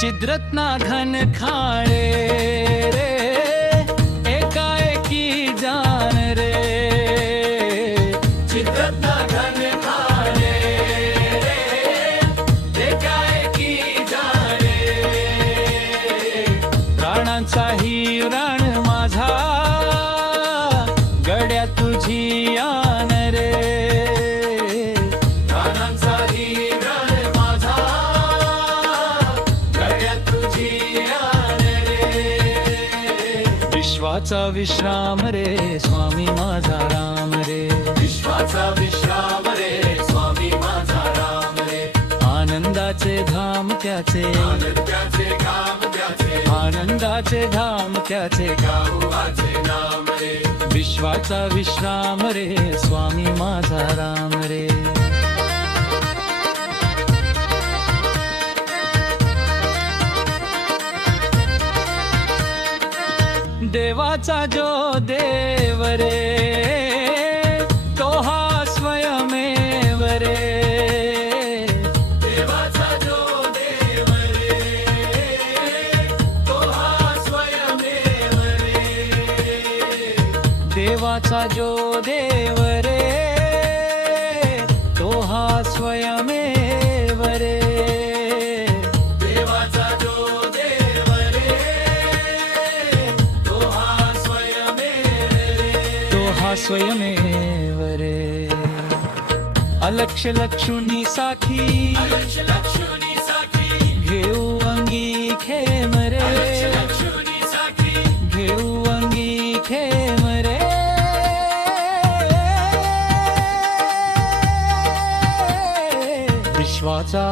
चिद्रत्ना घन खाणे रे एकाएकी जान रे। चित्रत्ना घन खाणे रे एकाएकी जाणे प्राणांचाही राण माझा गड्या तुझी आन विश्वाचा विश्राम रे स्वामी माझा राम रे. विश्वाचा विश्राम रे स्वामी माझा राम रे. आनंदाचे धाम त्याचे. आनंदाचे काम त्याचे. आनंदाचे धाम त्याचे. नाम रे. विश्वाचा विश्राम रे स्वामी माझा राम रे. देवाचा जो देव रे तो हा स्वयमेव रे. देवाचा जो देव रे तो हा स्वयमेव रे. देवाचा जो देव रे तो हा स्वयमेव स्वयमेव रे अलक्ष लक्षुनी साखी. साठी घेऊ अंगी खेम रे घेऊ अंगी खेम रे विश्वाचा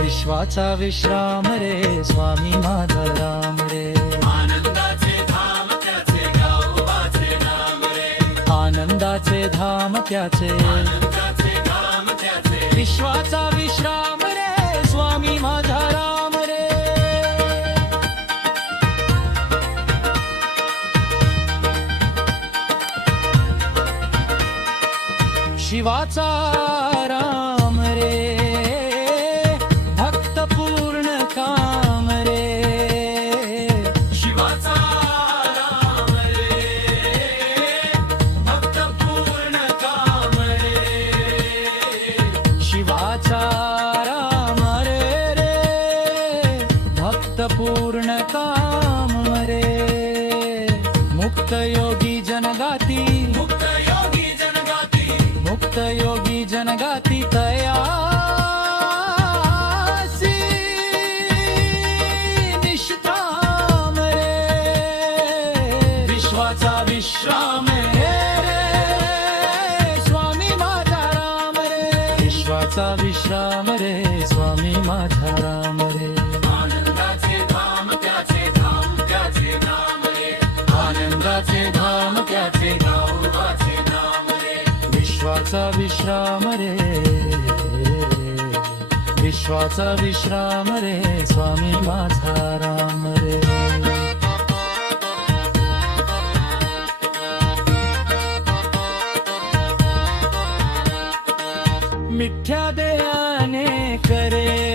विश्वाचा विश्राम रे स्वामी माझा राम रे. आनंदाचे धाम त्याचे. विश्वाचा विश्राम रे स्वामी माझा राम रे. शिवाचा राम रे रे भक्त पूर्ण काम रे मुक्त योगी जनगाती मुक्त योगी जनगाती। मुक्त योगी जनगाती तयासी। निष्काम रे विश्वाचा विश्राम विश्वाचा विश्राम रे स्वामी माझा राम रे. आनंदाचे धाम त्याचे धाम त्याचे नाम रे. आनंदाचे धाम त्याचे गाऊवाचे नाम रे. विश्वाचा विश्राम रे. विश्वाचा विश्राम रे स्वामी माझा राम रे. ਮਿੱਠਾ ਦਿਆਂ ਨੇ ਕਰੇ।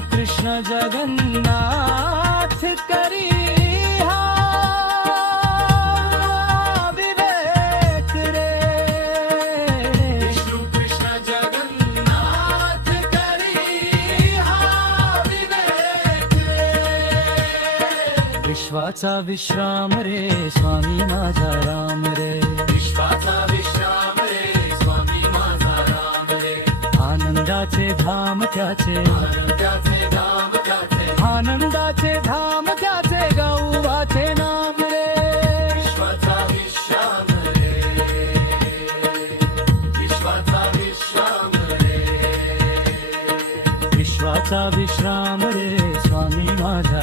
कृष्ण जगन्नाथ करी विश्वाचा विश्राम रे स्वामी माझा राम रे। विश्वाचा विश्राम रे स्वामी माझा राम रे। आनंदाचे धाम त्याचे। विश्वाचा विश्राम रे स्वामी माझा. राम